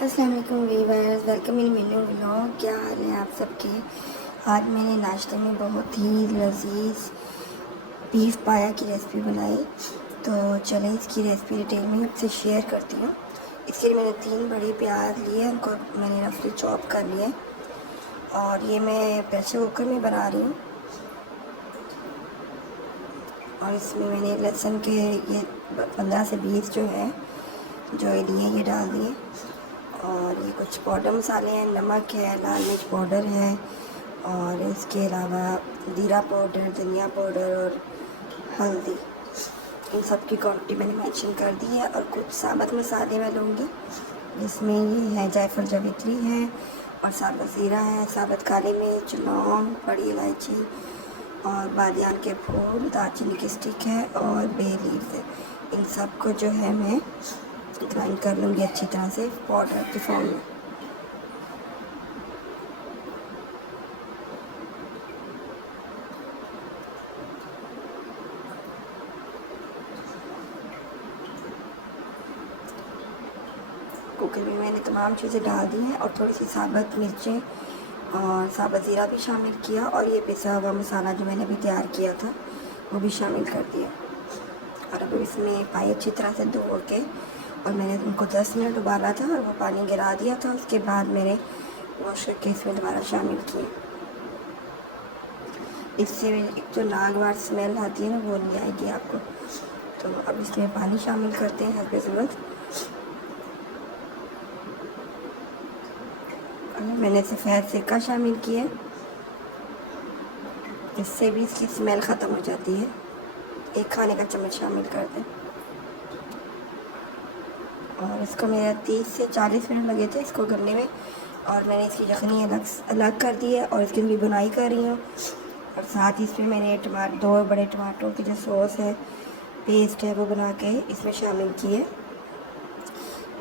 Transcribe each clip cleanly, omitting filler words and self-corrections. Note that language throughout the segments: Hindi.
अस्सलाम वालेकुम viewers, welcome in menu vlog. क्या हाल है आप सबके। आज मैंने नाश्ते में बहुत ही लजीज बीफ पाया की रेसिपी बनाई। तो चलें इसकी रेसिपी डिटेल में आपसे शेयर करती हूँ। इसके लिए मैंने 3 बड़े प्याज लिए, उनको मैंने रफली चॉप कर लिए और ये मैं प्रेशर कुकर में बना रही हूँ। और इसमें मैंने लहसुन के ये 15 से 20 जो है जो लिए ये डाल दिए। और ये कुछ पाउडर मसाले हैं, नमक है, लाल मिर्च पाउडर है और इसके अलावा जीरा पाउडर, धनिया पाउडर और हल्दी, इन सब की क्वांटिटी मैंने मेंशन कर दी है। और कुछ साबुत मसाले मैं लूँगी जिसमें ये है जायफल जावित्री है और साबुत ज़ीरा है, साबुत काली मिर्च, लौंग, बड़ी इलायची और बादियान के फूल, दालचीनी की स्टिक है और बे लीव्स है। इन सब को जो है मैं ग्राइंड कर लूँगी अच्छी तरह से पाउडर के फॉर्म में। कुकर में मैंने तमाम चीज़ें डाल दी हैं और थोड़ी सी साबुत मिर्चें और साबुत ज़ीरा भी शामिल किया और ये पिसा हुआ मसाला जो मैंने अभी तैयार किया था वो भी शामिल कर दिया। और अब इसमें पाई अच्छी तरह से धो के और मैंने उनको 10 मिनट उबाला था और वो पानी गिरा दिया था। उसके बाद मैंने वॉश करके इसमें दोबारा शामिल किए। इससे एक जो नागवार स्मेल आती है ना वो नहीं आएगी आपको। तो अब इसमें पानी शामिल करते हैं हस्बे ज़रूरत। मैंने सफ़ेद सिरका शामिल किया, इससे भी इसकी स्मेल ख़त्म हो जाती है। 1 खाने का चम्मच शामिल कर दें और इसको मेरा 30 से 40 मिनट लगे थे इसको करने में। और मैंने इसकी यखनी अलग कर दी है और इसकी भी बुनाई कर रही हूँ। और साथ ही इसमें मैंने 2 बड़े टमाटरों की जो सॉस है, पेस्ट है, वो बना के इसमें शामिल किए।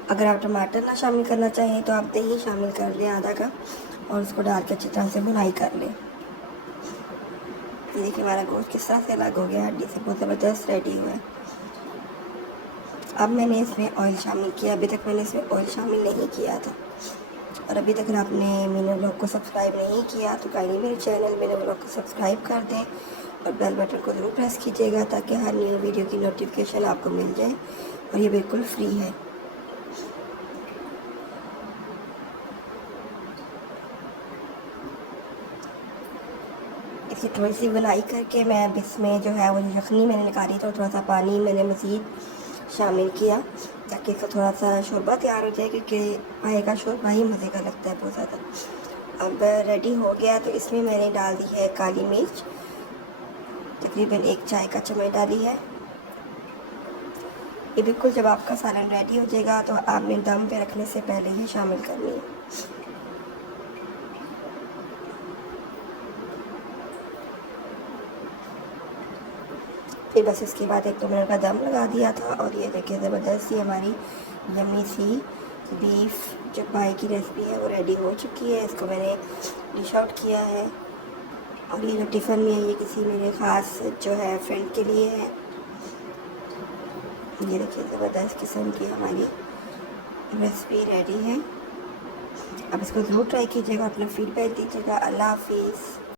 अगर आप टमाटर ना शामिल करना चाहें तो आप दही शामिल कर लें आधा कप और उसको डाल के अच्छी तरह से बुनाई कर लें। देखिए हमारा गोश्त किस तरह से अलग हो गया, हड्डी से बहुत ज़बरदस्त रेडी हुआ है। अब मैंने इसमें ऑयल शामिल किया। अभी तक मैंने इसमें ऑयल शामिल नहीं किया था। और अभी तक आपने मेरे व्लॉग को सब्सक्राइब नहीं किया तो काइंडली मेरे चैनल मेरे व्लॉग को सब्सक्राइब कर दें और बेल बटन को ज़रूर प्रेस कीजिएगा ताकि हर न्यू वीडियो की नोटिफिकेशन आपको मिल जाए। और ये बिल्कुल फ्री है। इसकी थोड़ी सी बुनाई करके मैं अब इसमें जो है वो यखनी मैंने निकाली तो थोड़ा सा पानी मैंने मज़ीद शामिल किया ताकि इसका थोड़ा सा शोरबा तैयार हो जाए, क्योंकि पाए का शोरबा ही मज़े का लगता है बहुत ज़्यादा। अब रेडी हो गया तो इसमें मैंने डाल दी है काली मिर्च, तकरीबन 1 चाय का चम्मच डाली है। ये बिल्कुल जब आपका सालन रेडी हो जाएगा तो आपने दम पे रखने से पहले ही शामिल करनी है। फिर बस इसके बाद 1-2 मिनट का दम लगा दिया था और ये देखिए ज़बरदस्त सी हमारी यम्मी सी बीफ जो पाई की रेसिपी है वो रेडी हो चुकी है। इसको मैंने डिश आउट किया है और ये जो टिफ़िन में है ये किसी मेरे ख़ास जो है फ्रेंड के लिए है। ये देखिए ज़बरदस्त किस्म की हमारी रेसिपी रेडी है। अब इसको ज़रूर ट्राई कीजिएगा, अपना फीडबैक दीजिएगा। अल्लाह हाफिज़।